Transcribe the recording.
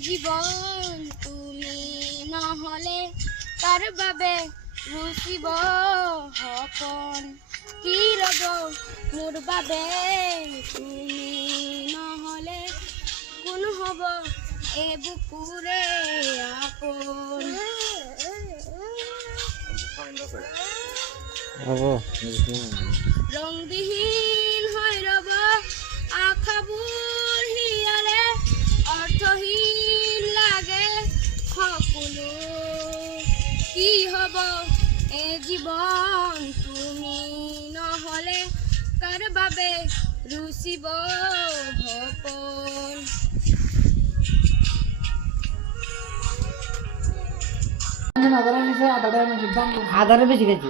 জীবন তুমি নহলে কার বাবে রুচিব সপন কি ৰব মোৰ বাবে তুমি নহলে কোন হব এ বুকুৰে আপন ৰংবিহীন হৈ ৰব আশাবোৰ হিয়ালে অৰ্থহীন লাগে সকলো কি হব এ জীৱন তুমি নহলে কাৰ বাবে ৰুচিব সপন আধারে বেশি গেছি